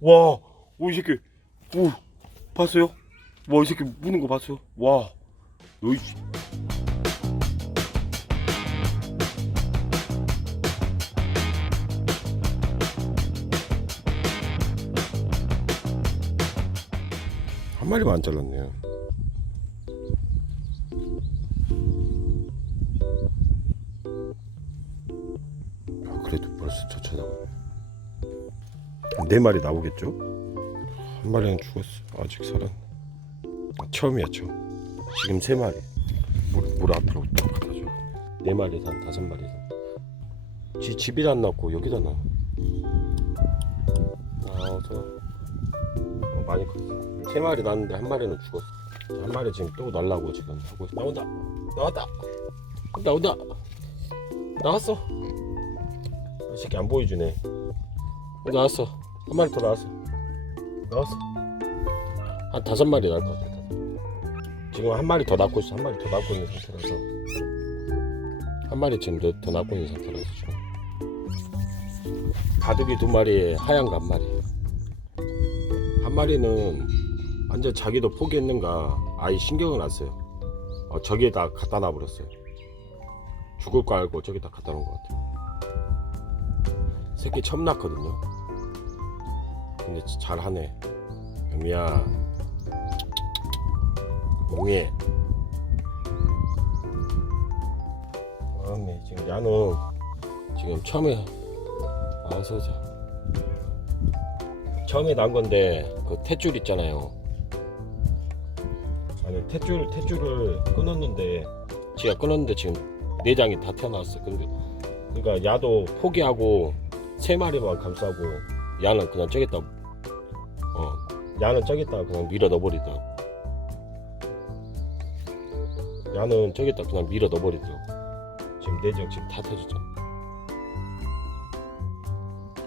와, 오, 이 새끼. 오, 봤어요? 와, 이 새끼 무는 거 봤어요? 와, 너, 이 한 마리만 안 잘랐네요. 네 마리 나오겠죠? 한 마리는 죽었어. 아직 살았네. 아, 처음이야 처음. 지금 세 마리. 물, 물 앞으로 또 갖다 줘. 네 마리 한 다섯 마리. 지 집이라 안 낳고 여기다 놔. 아 어서. 어, 많이 컸어. 세 마리 낳았는데 한 마리는 죽었어. 한 마리 지금 또 날라고 지금 하고 있어. 나온다. 나왔다. 나온다. 나왔어. 이 새끼 안 보여주네. 어, 나왔어. 한 마리 더 나왔어. 나왔어. 한 다섯 마리 나올 것 같아. 지금 한 마리 더 낳고 있어. 한 마리 더 낳고 있는 상태라서. 한 마리 지금 더, 더 낳고 있는 상태라서 지금. 바둑이 두 마리에 하얀 거 한 마리. 한 마리는 완전 자기도 포기했는가 아예 신경을 안 써요. 어, 저기에다 갖다 놔버렸어요. 죽을 거 알고 저기다 갖다 놓은 것 같아요. 새끼 처음 낳거든요. 근데 지- 잘하네. 영미야. 영미. 아네 지금 야는 지금 처음에 자. 처음에 난 건데 그 탯줄 있잖아요. 아니 탯줄 탯줄을 끊었는데 지가 끊었는데 지금 내장이 다 튀어나왔어. 근데 그러니까 야도 포기하고 세 마리만 감싸고 야는 그냥 저기다 어 야는 저기다 그냥 밀어 넣어버리더라고. 야는 저기다 그냥 밀어 넣어버리더라고. 지금 내장 지금 다 터졌잖아.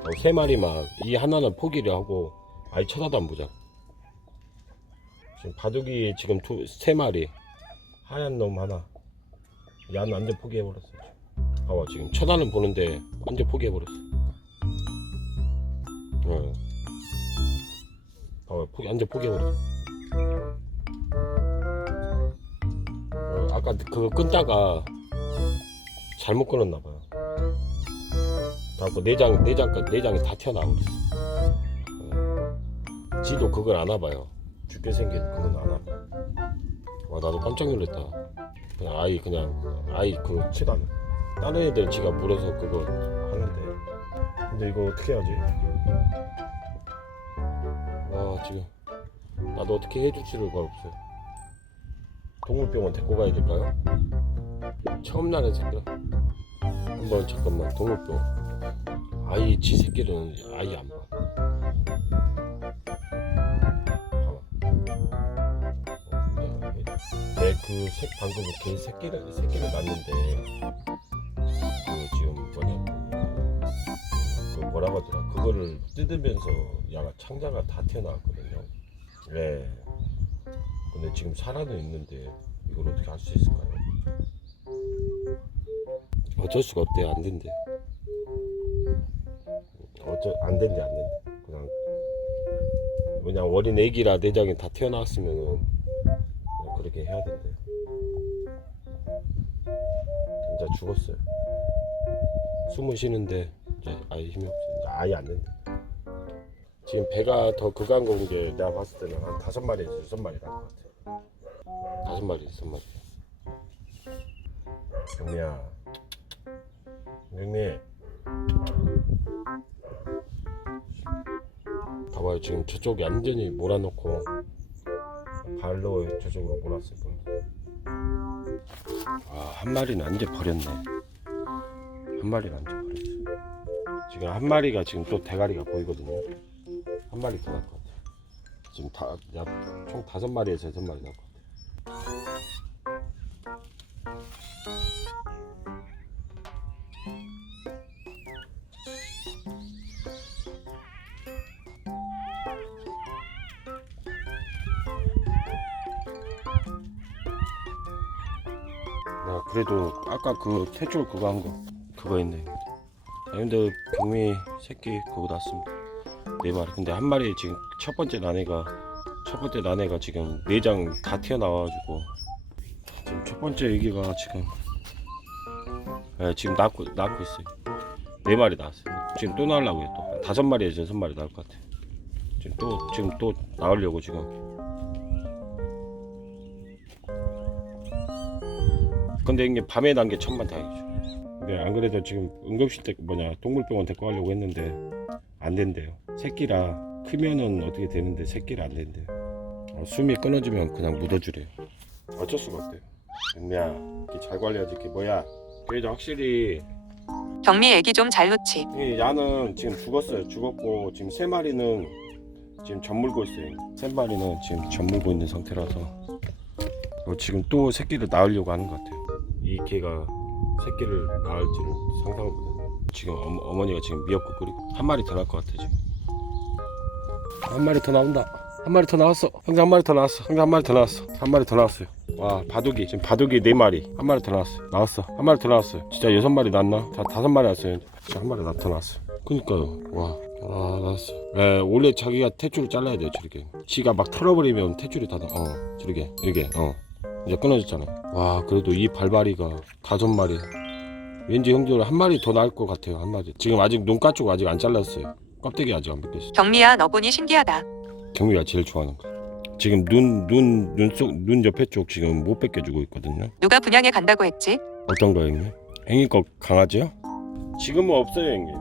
어, 세 마리만 이 하나는 포기를 하고 아예 쳐다도 안 보자. 지금 바둑이 지금 두, 세 마리 하얀 놈 하나 야는 완전 포기해버렸어. 봐봐 지금 쳐다는 보는데 완전 포기해버렸어. 어. 봐봐 포기 완전 포기해버렸어. 어, 아까 그거 끊다가 잘못 끊었나봐요. 그래갖고 내장 내장까 내장이 다 튀어나오고 있어. 어. 지도 그걸 안 와봐요. 죽게 생긴 그건 안 와. 와 나도 깜짝 놀랐다. 그냥 아이 그냥 아이 그거. 해. 다른 애들 지가 물어서 그거 하는데 근데 이거 어떻게 하지? 와 지금 나도 어떻게 해줄 수가 없어요. 동물병원 데리고 가야 될까요? 처음 나는 새끼라. 한번 잠깐만 동물병원. 아이 지 새끼는 아이 안 봐. 내그새 방금 그 새끼를 새끼를 낳는데 그 지금 뭐냐 그 뭐라고 하더라 그거를 뜯으면서 야가 창자가 다 튀어나왔거든요. 네. 근데 지금 살아는 있는데 이걸 어떻게 할 수 있을까요? 어쩔 수가 없대요. 안 된대. 어쩔 안 된대 안 된대. 그냥 그냥 어린 애기라 내장이 다 튀어나왔으면은 그렇게 해야 된대요. 진짜 죽었어요. 숨을 쉬는데 이제 아예 힘이 없어. 이제 아예 안 된대. 지금 배가 더 그간 거온 게 내가 봤을 때는 한 다섯 마리, 여섯 마리 나것 같아. 다섯 마리, 여섯 마리. 경미야, 경미. 봐봐요, 지금 저쪽에 완전히 몰아놓고 발로 저쪽으로 거야. 아, 한 마리는 완전 버렸네. 한 마리는 버렸어. 지금 한 마리가 지금 또 대가리가 보이거든요. 한 마리 더 나올 것 같아. 지금 다, 야, 총 다섯 마리에서 여섯 마리 나올 것 같아. 야, 그래도 아까 그 탯줄 그거 한 거, 그거 있네. 아, 근데 경미 새끼 그거 났습니다. 네 마리. 근데 한 마리 지금 첫 번째 나네가 첫 번째 나네가 지금 내장 다 튀어나와가지고 지금 첫 번째 애기가 지금 예, 지금 낳고 낳고 있어요. 네 마리 낳았어요. 지금 또 낳으려고요. 또 다섯 마리에서 여섯 마리 낳을 것 같아요. 지금 또 지금 또 낳으려고 지금. 근데 이게 밤에 난 게 천만 다행이죠. 네, 안 그래도 지금 응급실 때 뭐냐 동물병원 데리고 가려고 했는데 안 된대요. 새끼라 크면은 어떻게 되는데 새끼라 안 된대요. 어, 숨이 끊어지면 그냥 묻어주래요. 어쩔 수가 없대요. 야, 이렇게 잘 관리하지. 이게 뭐야? 그래도 확실히 경미 애기 좀 잘 놓지. 이 야는 지금 죽었어요. 죽었고 지금 세 마리는 지금 젖물고 있어요. 세 마리는 지금 젖물고 있는 상태라서 어, 지금 또 새끼를 낳으려고 하는 것 같아요. 이 개가 새끼를 낳을지는 상상을 못해요. 지금 어머, 어머니가 지금 미역국 끓이고 한 마리 더 낳을 것 같아 지금. 한 마리 더 나온다. 한 마리 더 나왔어. 형제 한 마리 더 나왔어. 형제 한 마리 더 나왔어. 한 마리 더 나왔어요. 와 바둑이 지금 바둑이 네 마리 한 마리 더 나왔어. 나왔어. 한 마리 더 나왔어요. 진짜 여섯 마리 낳나? 다 다섯 마리 나왔어요. 진짜 한 마리 더 나왔어. 그니까요. 와. 아 나왔어. 예, 원래 자기가 탯줄을 잘라야 돼요 저렇게. 지가 막 털어버리면 탯줄이 다 나. 어 저렇게 이렇게 어 이제 끊어졌잖아. 와 그래도 이 발바리가 다섯 마리. 왠지 형들 한 마리 더 나을 것 같아요 한 마리. 지금 아직 눈가 쪽 아직 안 잘랐어요. 껍데기 아직 안 벗겼어. 경미야 너 보니 신기하다. 경미가 제일 좋아하는 거. 지금 눈 눈 눈속 눈 옆에 쪽 지금 못 벗겨주고 있거든요. 누가 분양에 간다고 했지? 어떤 거 형님? 형님 거 강아지요? 지금은 없어요 형님.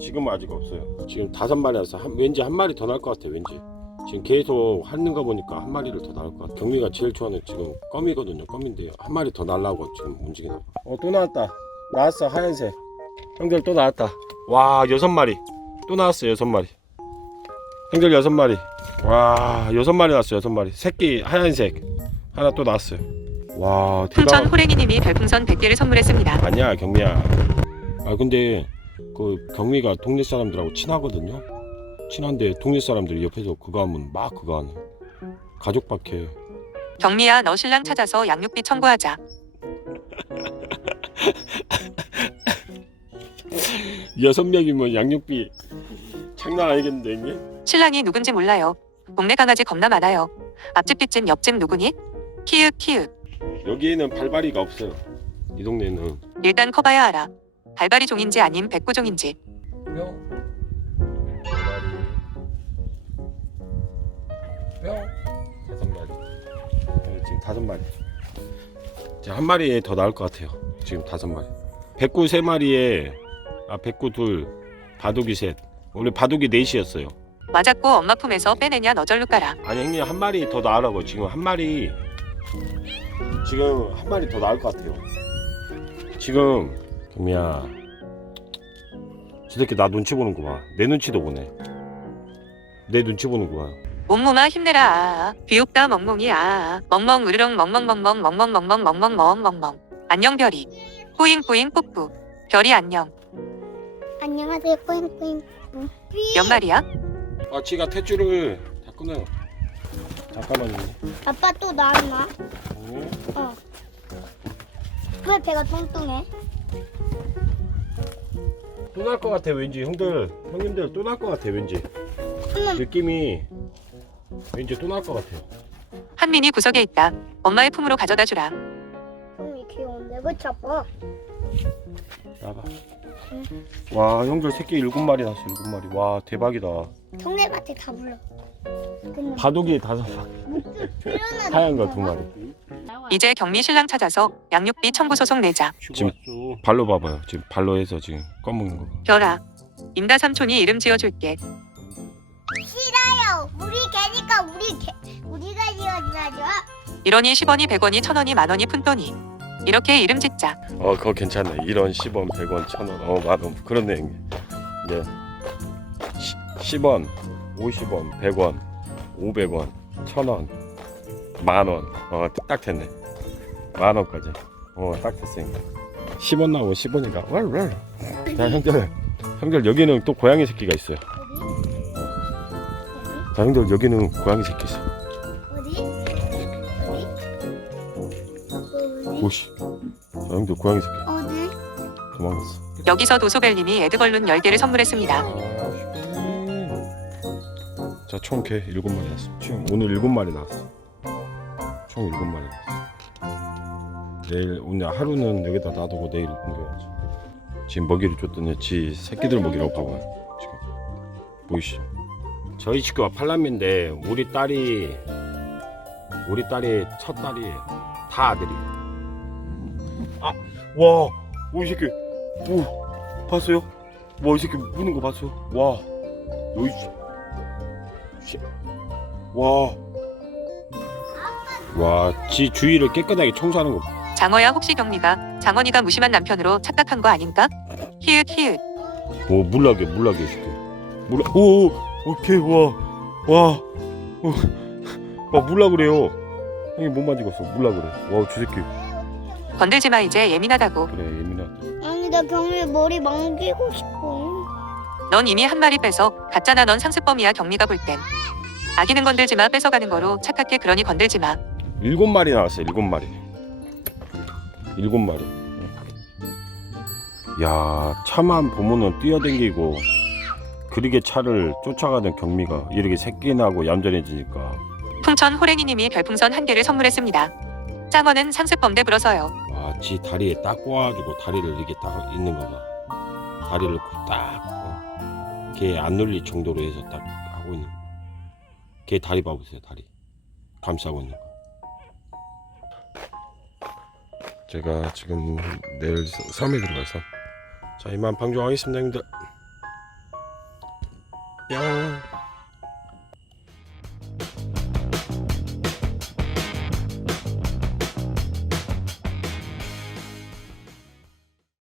지금은 아직 없어요. 지금 다섯 마리라서 한, 왠지 한 마리 더 나을 것 같아 왠지. 지금 계속 하는 거 보니까 한 마리를 더 나을 것 같아. 경미가 제일 좋아하는 지금 껌이거든요. 껌인데 한 마리 더 날라고 지금 움직이나 봐. 어또 나왔다. 나왔어 하얀색. 형들 또 나왔다. 와 여섯 마리. 또 나왔어 여섯 마리. 형들 여섯 마리. 와 여섯 마리 나왔어 여섯 마리. 새끼 하얀색 하나 또 나왔어요. 와 풍천 대박. 호랭이님이 별풍선 100개를 선물했습니다. 아니야 경미야. 아 근데 그 경미가 동네 사람들하고 친하거든요. 친한데 동네 사람들이 옆에서 그거 하면 막 그거 하네. 가족밖에. 경미야 너 신랑 찾아서 양육비 청구하자. 여섯 명이면 양육비 장난 아니겠는데 형님? 신랑이 누군지 몰라요. 동네 강아지 겁나 많아요. 앞집 뒷집 옆집 누구니? 키읔 키읔. 여기에는 발바리가 없어요. 이 동네는. 일단 커봐야 알아. 발바리 종인지 아님 백구종인지. 뿅. 뿅. 다섯 마리. 네, 지금 다섯 마리. 이제 한 마리에 더 나을 것 같아요. 지금 다섯 마리. 백구 세 마리에 아 백구 둘, 바둑이 셋. 원래 바둑이 넷이었어요. 맞았고 엄마 품에서 빼내냐 너 절로 가라. 아니 형님 한 마리 더 나으라고 지금 한 마리 지금 한 마리 더 나을 것 같아요. 지금 경미야 저 새끼 나 눈치 보는 거 봐. 내 눈치도 보네. 내 눈치 보는 거 봐. 몸몸아 힘내라. 비옥다 멍멍이 아, 아. 멍멍 으르렁 멍멍멍멍 멍멍멍멍 멍멍멍 멍멍. 안녕 별이. 뿌잉뿌잉 뿌뿌. 별이 안녕. 안녕하세요, 뿌잉뿌잉. 몇 마리야? 아 지가 탯줄을 다 끊어요. 잠깐만요. 아빠 또 나왔나? 어? 어. 왜 배가 뚱뚱해? 또 날 것 같아 왠지 형들 형님들 또 날 것 같아 왠지 엄마, 느낌이 왠지 또날것 같아요. 한민이 구석에 있다. 엄마의 품으로 가져다 주라. 음, 귀여운데. 왜 잡아? 나봐. 와 형들 새끼 일곱 마리 났어 일곱 마리. 와 대박이다. 동네밭에 다 불러. 근데 바둑이 다섯 마리. 하얀 거 두 마리. 이제 경미 신랑 찾아서 양육비 청구 소송 내자. 지금 발로 봐봐요. 지금 발로 해서 지금 꺼먹는 거. 별아. 임다 삼촌이 이름 지어줄게. 싫어요. 우리 개니까 우리 개. 우리가 지어줘야죠. 이러니 10원이 100원이 1000원이 만원이 푼돈이. 이렇게 이름 짓자. 어 그거 괜찮네. 1원, 10원, 100원, 1000원. 어 만원. 그렇네 형님. 네. 10원, 50원, 100원, 500원, 1000원, 만원. 어딱 됐네. 만원까지. 어딱 됐으니까. 10원 나오고 10원이니까. 왈왈. 자 형들. 형들 여기는 또 고양이 새끼가 있어요. 자 형들 여기는 고양이 새끼 있어. 어디? 어디? 어디? 오씨. 자 형들 고양이 새끼 어디? 도망갔어. 여기서 도소벨님이 에드벌룬 10개를 선물했습니다. 아, 자, 총 개 일곱 마리 났어. 지금 오늘 일곱 마리 나왔어. 총 일곱 마리 나왔어. 내일 오늘 하루는 여기다 놔두고 내일 옮겨야지. 지금 먹이를 줬더니 지 새끼들 먹이라고 봐봐요. 지금 보이시죠? 저희 식구가 팔남인데 우리 딸이 우리 딸이 첫 딸이 다 아들이. 아, 와, 오이 새끼, 오, 봤어요? 와, 이 새끼 무는 거 봤어? 와, 여기, 씨, 와, 와, 지 주위를 깨끗하게 청소하는 거. 봐. 장어야 혹시 경리가 장원이가 무심한 남편으로 착각한 거 아닌가? 히읗 히읗 오, 물나게, 물나게 이 새끼. 물라, 오, 오, 오케이, 와, 와, 오, 와, 물라 그래요. 형이 못 만지겠어, 물라 그래. 와, 저 새끼. 건들지 마 이제. 예민하다고. 그래, 예민하다. 아니 나 경리 머리 만지고 싶어. 넌 이미 한 마리 빼서 갔잖아 넌 상습범이야 경리가 볼 땐. 아기는 건들지 마 뺏어가는 거로 착각해. 그러니 건들지 마. 일곱 마리 나왔어 일곱 마리. 일곱 마리. 야 차만 보면은 뛰어댕기고 그러게 차를 쫓아가는 경미가 이렇게 새끼 나고 얌전해지니까. 풍천 호랭이님이 별풍선 한 개를 선물했습니다. 짱어는 상습범대 불어서요. 와지 다리에 딱 꼬아가지고 다리를 이렇게 딱 있는 거 봐. 다리를 딱걔안 눌릴 정도로 해서 딱 하고 있는 걔 다리 봐보세요 다리. 감싸고 있는 거. 제가 지금 내일 섬에 들어가서 자 이만 방송하겠습니다 형님들 뿅